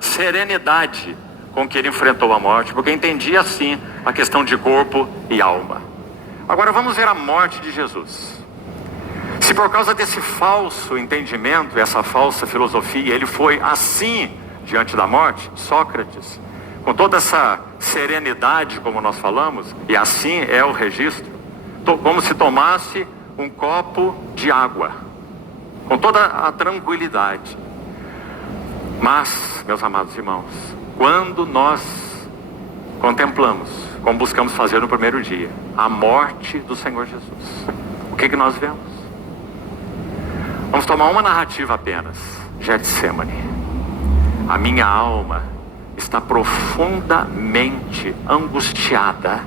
serenidade com que ele enfrentou a morte, porque entendia sim a questão de corpo e alma. Agora vamos ver a morte de Jesus. Se por causa desse falso entendimento, essa falsa filosofia, ele foi assim diante da morte, Sócrates, com toda essa serenidade, como nós falamos, e assim é o registro, como se tomasse um copo de água, com toda a tranquilidade. Mas, meus amados irmãos, quando nós contemplamos, como buscamos fazer no primeiro dia, a morte do Senhor Jesus, o que nós vemos? Vamos tomar uma narrativa apenas. Getsemane. A minha alma está profundamente angustiada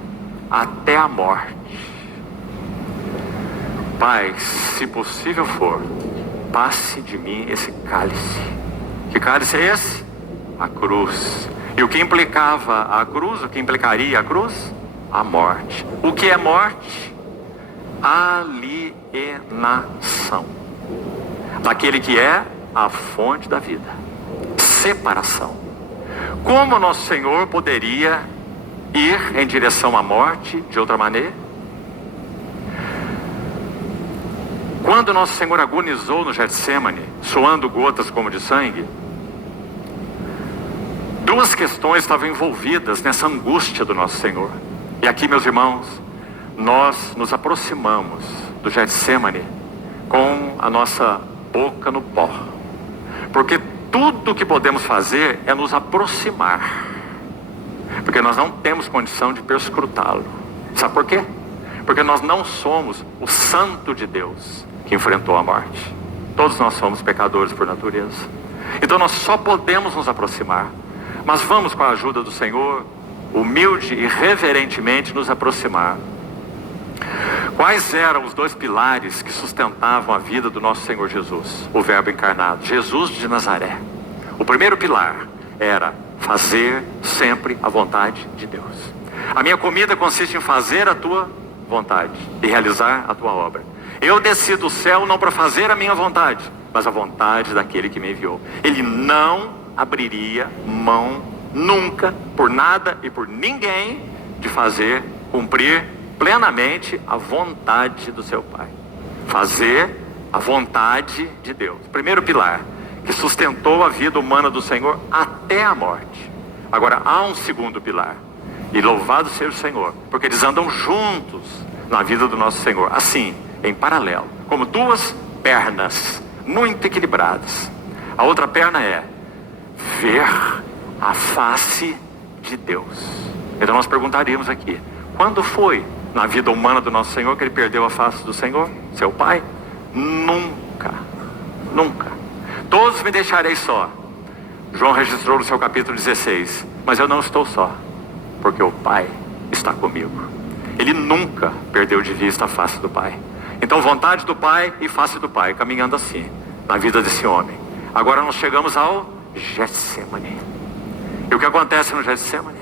até a morte. Pai, se possível for, passe de mim esse cálice. Que cálice é esse? A cruz. E o que implicava a cruz? O que implicaria a cruz? A morte. O que é morte? Alienação daquele que é a fonte da vida. Separação. Como nosso Senhor poderia ir em direção à morte de outra maneira? Quando nosso Senhor agonizou no Getsemane, suando gotas como de sangue, duas questões estavam envolvidas nessa angústia do nosso Senhor. E aqui, meus irmãos, nós nos aproximamos do Getsemane com a nossa boca no pó, porque tudo que podemos fazer é nos aproximar, porque nós não temos condição de perscrutá-lo. Sabe por quê? Porque nós não somos o santo de Deus que enfrentou a morte. Todos nós somos pecadores por natureza. Então nós só podemos nos aproximar, mas vamos, com a ajuda do Senhor, humilde e reverentemente nos aproximar. Quais eram os dois pilares que sustentavam a vida do nosso Senhor Jesus? O Verbo encarnado, Jesus de Nazaré. O primeiro pilar era fazer sempre a vontade de Deus. A minha comida consiste em fazer a tua vontade e realizar a tua obra. Eu desci do céu não para fazer a minha vontade, mas a vontade daquele que me enviou. Ele não abriria mão nunca, por nada e por ninguém, de fazer, cumprir plenamente a vontade do seu Pai. Fazer a vontade de Deus. Primeiro pilar, que sustentou a vida humana do Senhor até a morte. Agora há um segundo pilar, e louvado seja o Senhor, porque eles andam juntos na vida do nosso Senhor, assim, em paralelo, como duas pernas muito equilibradas. A outra perna é ver a face de Deus. Então nós perguntaríamos aqui, quando foi na vida humana do nosso Senhor que ele perdeu a face do Senhor, seu Pai? Nunca, nunca. Todos me deixarei só. João registrou no seu capítulo 16, mas eu não estou só, porque o Pai está comigo. Ele nunca perdeu de vista a face do Pai. Então vontade do Pai e face do Pai, caminhando assim na vida desse homem. Agora nós chegamos ao Getsemane. E o que acontece no Getsemane?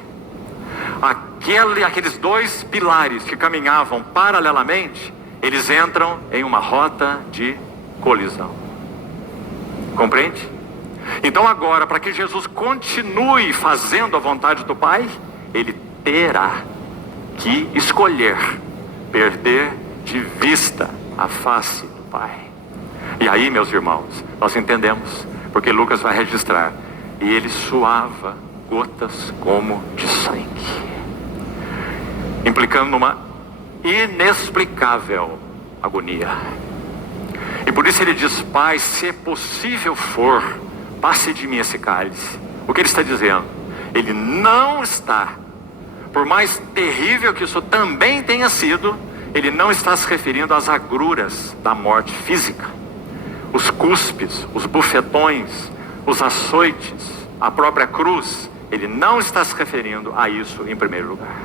Aqueles dois pilares que caminhavam paralelamente, eles entram em uma rota de colisão. Compreende? Então agora, para que Jesus continue fazendo a vontade do Pai, ele terá que escolher perder de vista a face do Pai. E aí, meus irmãos, nós entendemos, porque Lucas vai registrar, e ele suava gotas como de sangue, implicando numa inexplicável agonia. E por isso ele diz: Pai, se possível for, passe de mim esse cálice. O que ele está dizendo? Ele não está, por mais terrível que isso também tenha sido, ele não está se referindo às agruras da morte física, os cuspes, os bufetões, os açoites, a própria cruz. Ele não está se referindo a isso em primeiro lugar.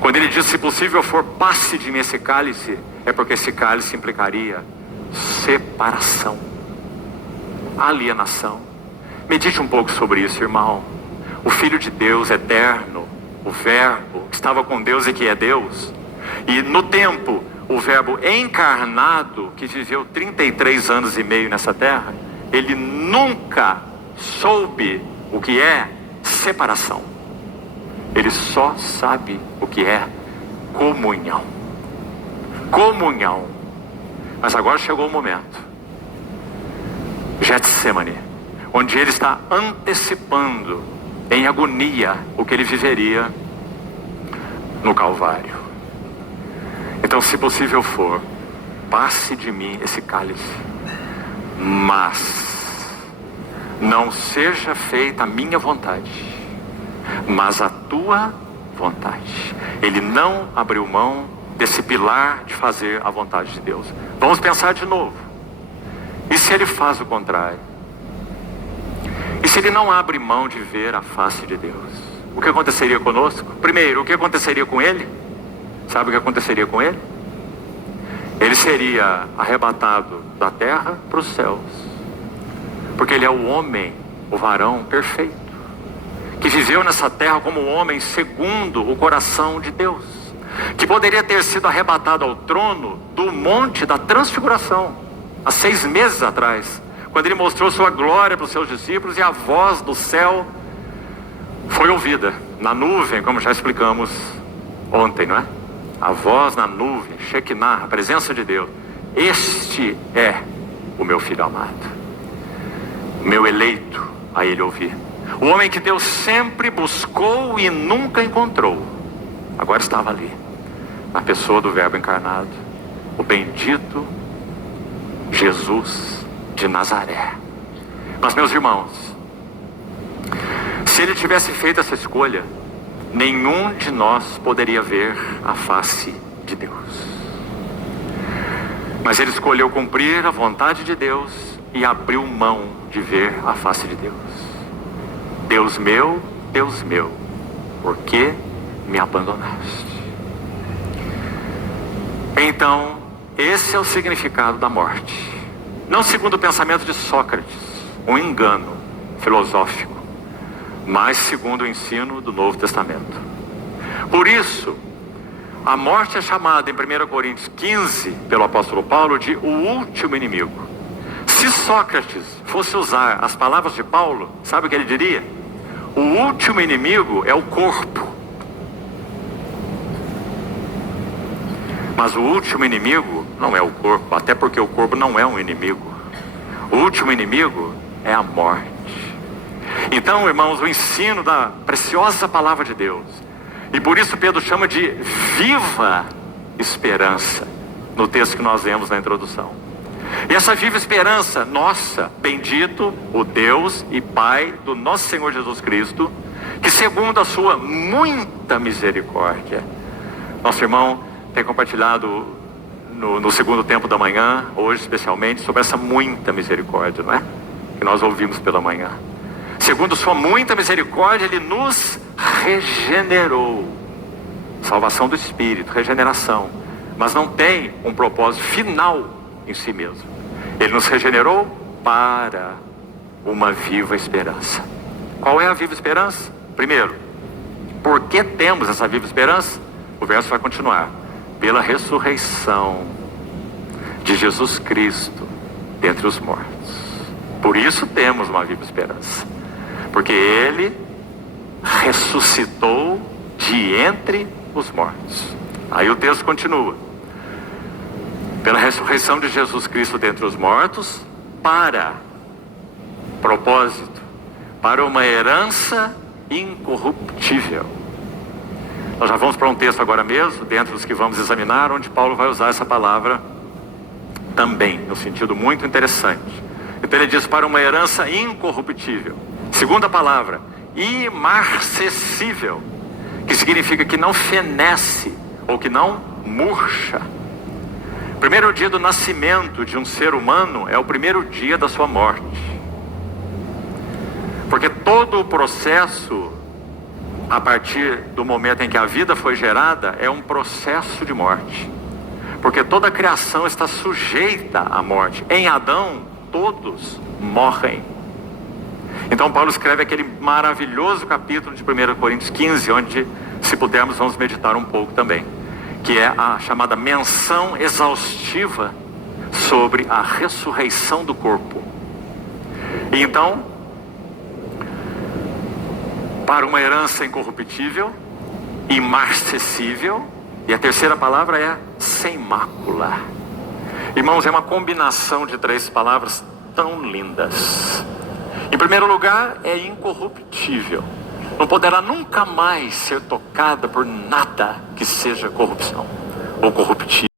Quando ele diz, se possível for, passe de mim esse cálice, é porque esse cálice implicaria separação, alienação. Medite um pouco sobre isso, irmão. O Filho de Deus eterno, o Verbo que estava com Deus e que é Deus, e no tempo o Verbo encarnado, que viveu 33 anos e meio nessa terra, ele nunca soube o que é separação. Ele só sabe o que é comunhão. Comunhão. Mas agora chegou o momento. Getsemane, onde ele está antecipando em agonia o que ele viveria no Calvário. Então, se possível for, passe de mim esse cálice, mas não seja feita a minha vontade, mas a tua vontade. Ele não abriu mão desse pilar de fazer a vontade de Deus. Vamos pensar de novo. E se ele faz o contrário? E se ele não abre mão de ver a face de Deus? O que aconteceria conosco? Primeiro, o que aconteceria com ele? Sabe o que aconteceria com ele? Ele seria arrebatado da terra para os céus. Porque ele é o homem, o varão perfeito, que viveu nessa terra como um homem segundo o coração de Deus, que poderia ter sido arrebatado ao trono do monte da transfiguração, há 6 meses atrás, quando ele mostrou sua glória para os seus discípulos e a voz do céu foi ouvida na nuvem, como já explicamos ontem, não é? A voz na nuvem, Shekinah, a presença de Deus. Este é o meu filho amado, o meu eleito, a ele ouvir. O homem que Deus sempre buscou e nunca encontrou, agora estava ali, na pessoa do Verbo encarnado, o bendito Jesus de Nazaré. Mas, meus irmãos, se ele tivesse feito essa escolha, nenhum de nós poderia ver a face de Deus. Mas ele escolheu cumprir a vontade de Deus e abriu mão de ver a face de Deus. Deus meu, por que me abandonaste? Então, esse é o significado da morte. Não segundo o pensamento de Sócrates, um engano filosófico, mas segundo o ensino do Novo Testamento. Por isso, a morte é chamada em 1 Coríntios 15, pelo apóstolo Paulo, de o último inimigo. Se Sócrates fosse usar as palavras de Paulo, sabe o que ele diria? O último inimigo é o corpo. Mas o último inimigo não é o corpo, até porque o corpo não é um inimigo. O último inimigo é a morte. Então, irmãos, o ensino da preciosa palavra de Deus, e por isso Pedro chama de viva esperança, no texto que nós lemos na introdução. E essa viva esperança nossa, bendito o Deus e Pai do nosso Senhor Jesus Cristo, que segundo a sua muita misericórdia, nosso irmão tem compartilhado no segundo tempo da manhã, hoje especialmente, sobre essa muita misericórdia, não é? Que nós ouvimos pela manhã. Segundo sua muita misericórdia, ele nos regenerou. Salvação do Espírito, regeneração. Mas não tem um propósito final em si mesmo. Ele nos regenerou para uma viva esperança. Qual é a viva esperança? Primeiro, por que temos essa viva esperança? O verso vai continuar. Pela ressurreição de Jesus Cristo dentre os mortos. Por isso temos uma viva esperança. Porque Ele ressuscitou de entre os mortos. Aí o texto continua. Pela ressurreição de Jesus Cristo dentre os mortos, para propósito, para uma herança incorruptível. Nós já vamos para um texto agora mesmo, dentro dos que vamos examinar, onde Paulo vai usar essa palavra também, no sentido muito interessante. Então ele diz para uma herança incorruptível. Segunda palavra, imarcessível, que significa que não fenece ou que não murcha. O primeiro dia do nascimento de um ser humano é o primeiro dia da sua morte. Porque todo o processo, a partir do momento em que a vida foi gerada, é um processo de morte. Porque toda a criação está sujeita à morte. Em Adão, todos morrem. Então Paulo escreve aquele maravilhoso capítulo de 1 Coríntios 15, onde, se pudermos, vamos meditar um pouco também, que é a chamada menção exaustiva sobre a ressurreição do corpo. E então, para uma herança incorruptível, imarcessível, e a terceira palavra é sem mácula. Irmãos, é uma combinação de três palavras tão lindas. Em primeiro lugar, é incorruptível. Não poderá nunca mais ser tocada por nada que seja corrupção ou corruptível.